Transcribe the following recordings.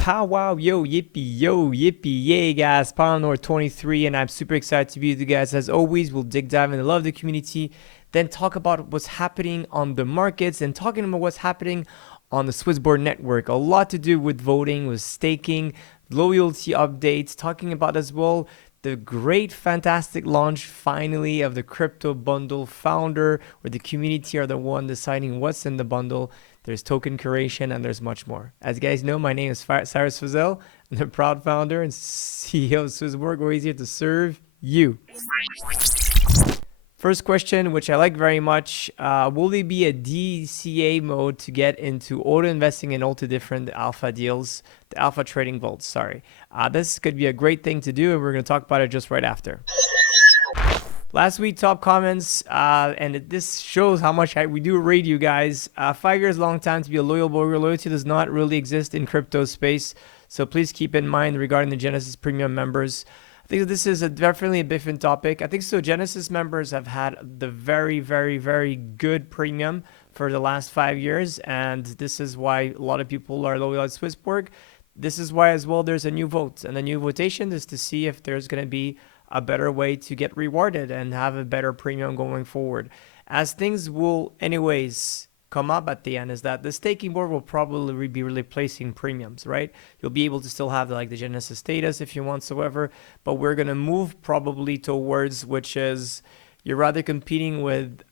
Pow Wow, yo, yippee, yay, guys. Ep.23, and I'm super excited to be with you guys. As always, we'll dig dive into love the community, then talk about what's happening on the markets, and talking about what's happening on the SwissBorg network. A lot to do with voting, with staking, loyalty updates, talking about as well the great, fantastic launch finally of the crypto bundle founder, where the community are the one deciding what's in the bundle. There's token curation, and there's much more. As you guys know, my name is Cyrus. I'm the proud founder and CEO of SwissBorg. We're here to serve you. First question, which I like very much, will there be a DCA mode to get into auto investing in all the different alpha deals, the alpha trading vaults, sorry. This could be a great thing to do, and we're going to talk about it just right after. Last week, top comments, and this shows how much we do rate you guys. 5 years, long time to be a loyal Borger. Loyalty does not really exist in crypto space, so please keep in mind regarding the Genesis Premium members. I think this is definitely a different topic. I think so. Genesis members have had the very, very, very good premium for the last 5 years, and this is why a lot of people are loyal at SwissBorg. This is why as well there's a new vote, and the new votation is to see if there's going to be a better way to get rewarded and have a better premium going forward. As things will anyways come up at the end, is that the staking board will probably be replacing premiums, right? You'll be able to still have like the Genesis status if you want whatsoever, but we're going to move probably towards, which is you're rather competing with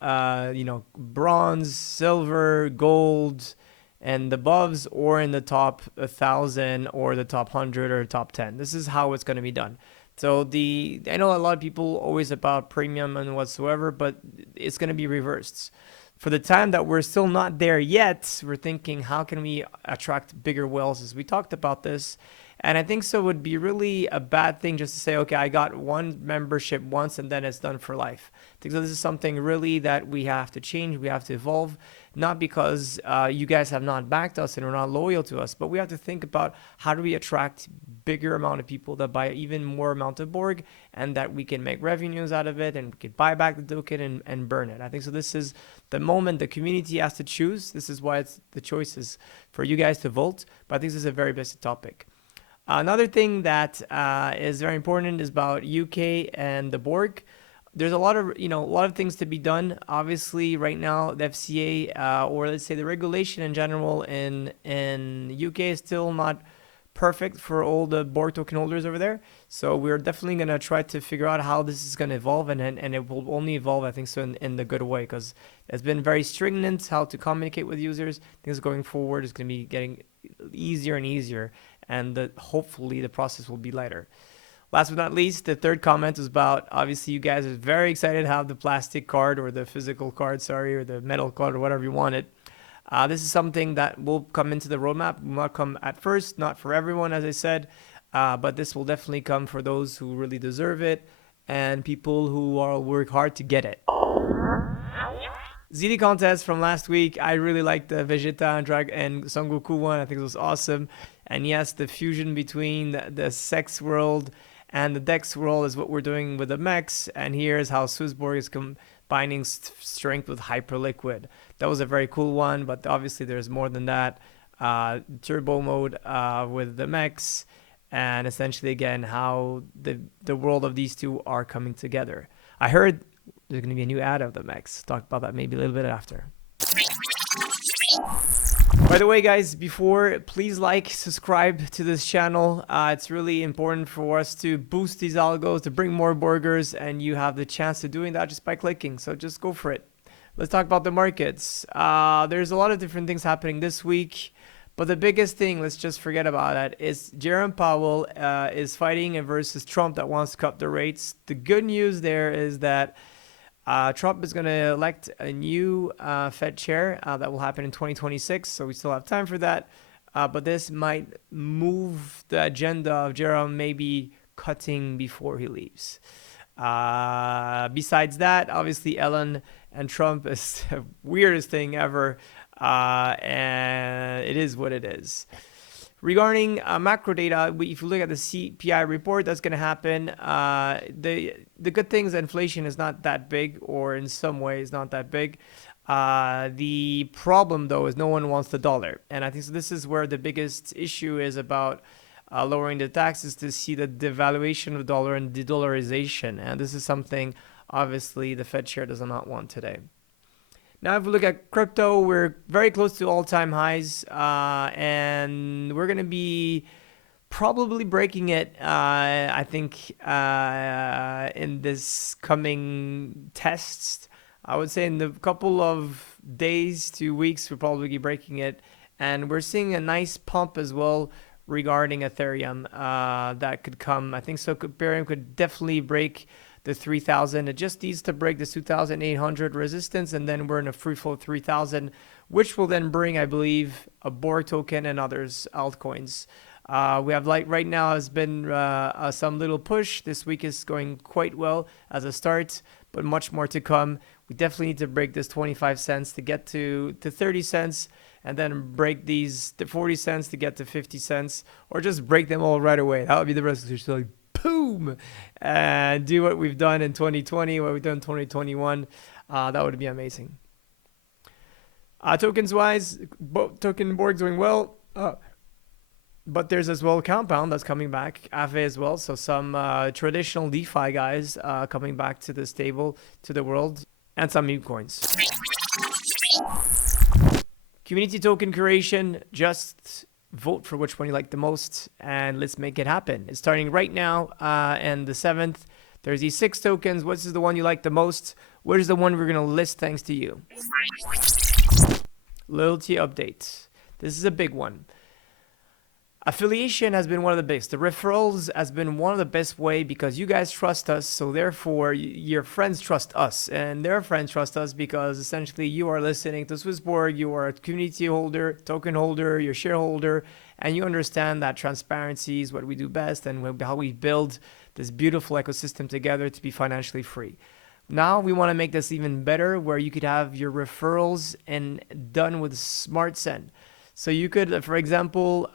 bronze, silver, gold, and the above, or in the top 1,000 or the top 100 or top 10. This is how it's going to be done. So I know a lot of people always about premium and whatsoever, but it's going to be reversed. For the time that we're still not there yet, we're thinking, how can we attract bigger whales? As we talked about this, and I think so it would be really a bad thing just to say, okay, I got one membership once and then it's done for life. I think so this is something really that we have to change. We have to evolve, not because you guys have not backed us and are not loyal to us, but we have to think about how do we attract bigger amount of people that buy even more amount of Borg, and that we can make revenues out of it, and we can buy back the token and burn it. I think so this is the moment the community has to choose. This is why the choice is for you guys to vote, but I think this is a very basic topic. Another thing that is very important is about UK and the Borg. There's a lot of things to be done. Obviously, right now the FCA or let's say the regulation in general in UK is still not perfect for all the Borg token holders over there. So we're definitely going to try to figure out how this is going to evolve, and it will only evolve, I think, so in the good way, because it's been very stringent how to communicate with users. Things going forward is going to be getting easier and easier, and hopefully the process will be lighter. Last but not least, the third comment is about, obviously you guys are very excited to have the plastic card, or the physical card, or the metal card, or whatever you want it. This is something that will come into the roadmap. Will not come at first, not for everyone, as I said, but this will definitely come for those who really deserve it and people who work hard to get it. ZD contest from last week. I really liked the Vegeta and Son Goku one. I think it was awesome. And yes, the fusion between the sex world and the Dex world is what we're doing with the mechs. And here's how SwissBorg is combining strength with Hyperliquid. That was a very cool one, but obviously there's more than that. Turbo mode with the mechs, and essentially again how the world of these two are coming together. I heard there's going to be a new ad of the mechs. Talk about that maybe a little bit after. By the way, guys, please subscribe to this channel. It's really important for us to boost these algos, to bring more Borgers, and you have the chance of doing that just by clicking. So just go for it. Let's talk about the markets. There's a lot of different things happening this week, but the biggest thing, let's just forget about that, is Jerome Powell is fighting versus Trump that wants to cut the rates. The good news there is that Trump is going to elect a new Fed chair that will happen in 2026, so we still have time for that. But this might move the agenda of Jerome maybe cutting before he leaves. Besides that, obviously Ellen and Trump is the weirdest thing ever, and it is what it is. Regarding macro data, if you look at the CPI report, that's going to happen. The good thing is inflation is not that big, or in some ways not that big. The problem, though, is no one wants the dollar. And I think so this is where the biggest issue is about lowering the taxes, to see the devaluation of the dollar and de-dollarization. And this is something, obviously, the Fed chair does not want today. Now, if we look at crypto, we're very close to all-time highs, and we're going to be probably breaking it, I think, in this coming tests. I would say in the couple of days to weeks, we'll probably be breaking it. And we're seeing a nice pump as well regarding Ethereum that could come. I think so. Ethereum could definitely break the 3,000. It just needs to break the 2,800 resistance, and then we're in a free flow 3,000, which will then bring, I believe, a Borg token and others altcoins. We have, like, right now has been some little push. This week is going quite well as a start, but much more to come. We definitely need to break this 25 cents to get to 30 cents, and then break these to 40 cents to get to 50 cents, or just break them all right away. That would be the resolution. Like, boom, and do what we've done in 2020, what we've done in 2021. That would be amazing. Tokens wise, token Borg doing well. But there's as well Compound that's coming back, Ave as well. So some traditional DeFi guys coming back to this table, to the world, and some meme coins. Community token curation, just vote for which one you like the most, and let's make it happen. It's starting right now, and the 7th. There's these 6 tokens. Which is the one you like the most? What is the one we're going to list thanks to you? Loyalty update. This is a big one. Affiliation has been one of the biggest. The referrals has been one of the best way, because you guys trust us, so therefore your friends trust us, and their friends trust us because essentially you are listening to SwissBorg, you are a community holder, token holder, you're a shareholder, and you understand that transparency is what we do best, and how we build this beautiful ecosystem together to be financially free. Now we want to make this even better, where you could have your referrals and done with smart send. So you could, for example,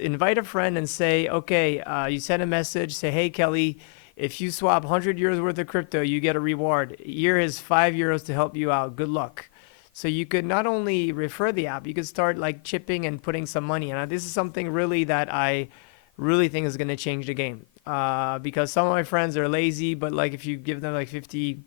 invite a friend and say, okay, you send a message, say, hey, Kelly, if you swap 100 euros worth of crypto, you get a reward. Here is 5 euros to help you out. Good luck. So you could not only refer the app, you could start like chipping and putting some money. And this is something really that I really think is going to change the game. Because some of my friends are lazy, but like if you give them like 50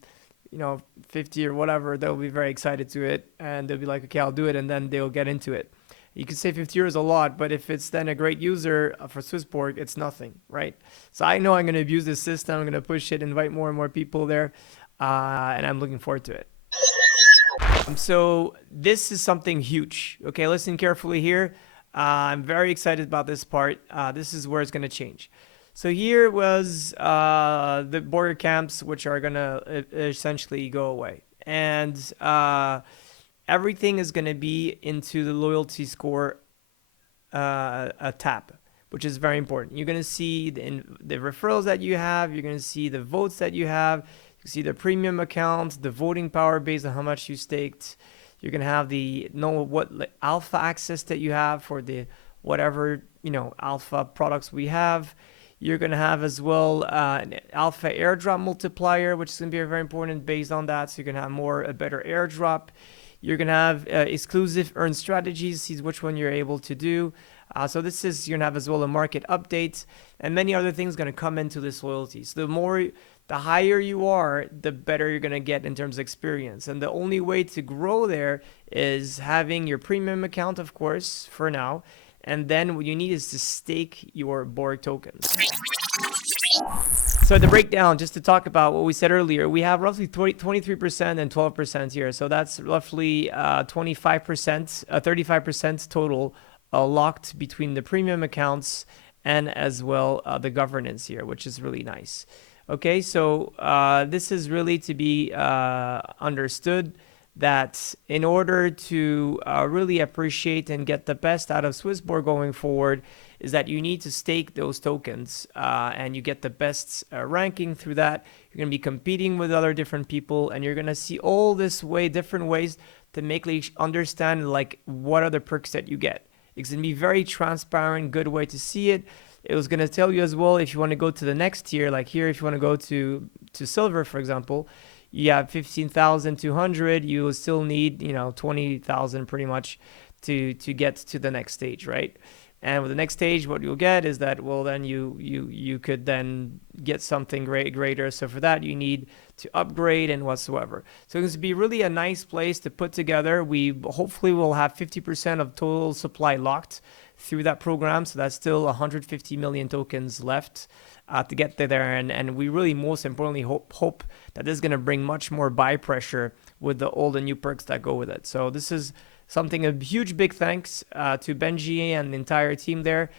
or whatever, they'll be very excited to it. And they'll be like, okay, I'll do it. And then they'll get into it. You could say 50 euros a lot, but if it's then a great user for SwissBorg, it's nothing, right? So I know I'm going to abuse this system. I'm going to push it, invite more and more people there, and I'm looking forward to it. So this is something huge. Okay, listen carefully here. I'm very excited about this part. This is where it's going to change. So here was the border camps, which are going to essentially go away. And everything is going to be into the loyalty score tab, which is very important. You're going to see the referrals that you have. You're going to see the votes that you have. You see the premium accounts, the voting power based on how much you staked. You're going to have what alpha access that you have for the whatever alpha products we have. You're going to have as well an alpha airdrop multiplier, which is going to be very important based on that. So you're going to have a better airdrop. You're going to have exclusive earn strategies, see which one you're able to do. So you're going to have as well a market update and many other things going to come into this loyalty. So the higher you are, the better you're going to get in terms of experience. And the only way to grow there is having your premium account, of course, for now. And then what you need is to stake your Borg tokens. So the breakdown, just to talk about what we said earlier, we have roughly 23% and 12% here. So that's roughly 25%, 35% total locked between the premium accounts and as well the governance here, which is really nice. Okay, so this is really to be understood that in order to really appreciate and get the best out of SwissBorg going forward, is that you need to stake those tokens and you get the best ranking through that. You're going to be competing with other different people, and you're going to see all this different ways to make you understand like what are the perks that you get. It's going to be very transparent, good way to see it. It was going to tell you as well if you want to go to the next tier, like here, if you want to go to silver, for example, you have 15,200, you will still need 20,000 pretty much to get to the next stage, right? And with the next stage, what you'll get is that, well, then you could then get something greater. So for that, you need to upgrade and whatsoever. So it's to be really a nice place to put together. We hopefully will have 50% of total supply locked through that program. So that's still 150 million tokens left to get there. And we really, most importantly, hope that this is going to bring much more buy pressure with the old and new perks that go with it. So this is something, a huge big thanks to Benji and the entire team there.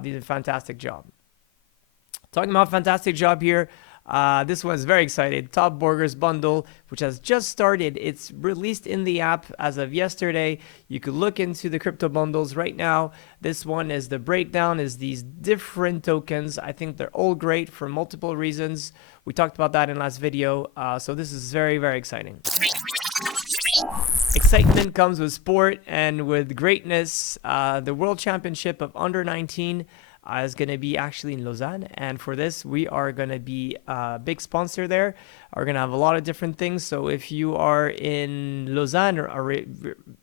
They did a fantastic job. Talking about fantastic job here, this one is very excited. Top Borgers Bundle, which has just started. It's released in the app as of yesterday. You could look into the crypto bundles right now. This one is the breakdown, is these different tokens. I think they're all great for multiple reasons. We talked about that in last video. So this is very, very exciting. Excitement comes with sport and with greatness. The World Championship of Under 19 is going to be actually in Lausanne. And for this, we are going to be a big sponsor there. We're going to have a lot of different things. So if you are in Lausanne or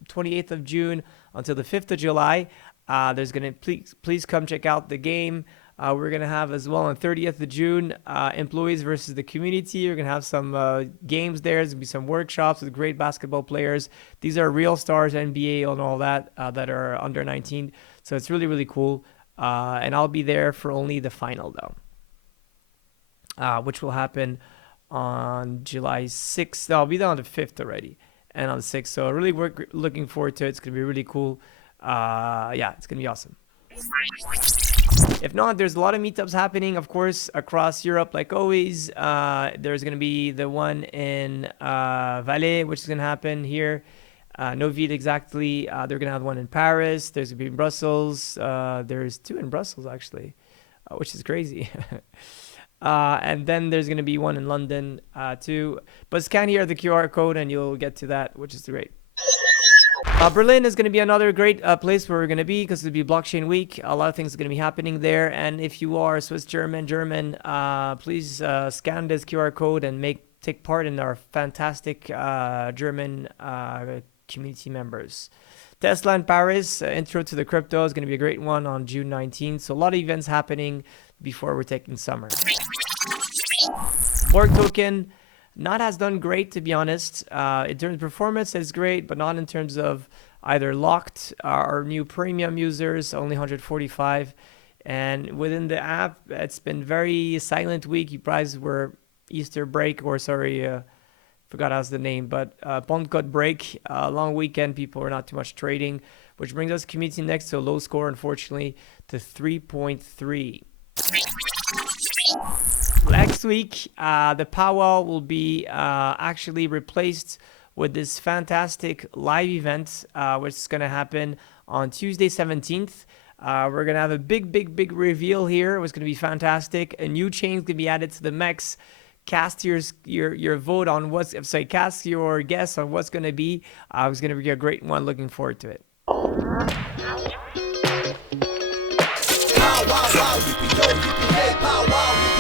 28th of June until the 5th of July, there's going to please come check out the game. We're going to have as well on 30th of June, employees versus the community. We're going to have some games there. There's going to be some workshops with great basketball players. These are real stars, NBA and all that, that are under 19. So it's really, really cool. And I'll be there for only the final though, which will happen on July 6th. I'll be there on the 5th already and on the 6th. So really looking forward to it. It's going to be really cool. Yeah, it's going to be awesome. If not, there's a lot of meetups happening, of course, across Europe, like always. There's going to be the one in Valais, which is going to happen here. No ville exactly. They're going to have one in Paris. There's going to be in Brussels. There's two in Brussels, actually, which is crazy. And then there's going to be one in London, too. But scan here the QR code and you'll get to that, which is great. Berlin is going to be another great place where we're going to be because it'll be Blockchain Week. A lot of things are going to be happening there. And if you are Swiss German, please scan this QR code and take part in our fantastic German community members. Tesla in Paris, intro to the crypto is going to be a great one on June 19th. So a lot of events happening before we're taking summer. Borg token not has done great, to be honest. In terms of performance, it's great, but not in terms of either locked or new premium users, only 145. And within the app, it's been very silent week. You guys were Easter break, or sorry, forgot how's the name, but Pentecôte break, long weekend, people were not too much trading, which brings us community next to a low score, unfortunately, to 3.3. Next week, the Pow Wow will be actually replaced with this fantastic live event, which is going to happen on Tuesday 17th. We're going to have a big reveal here. It's going to be fantastic. A new chain is going to be added to the mix. Cast your vote on cast your guess on what's going to be. It's going to be a great one. Looking forward to it. Pow wow wow, yippee yo, yippee hey, pow wow.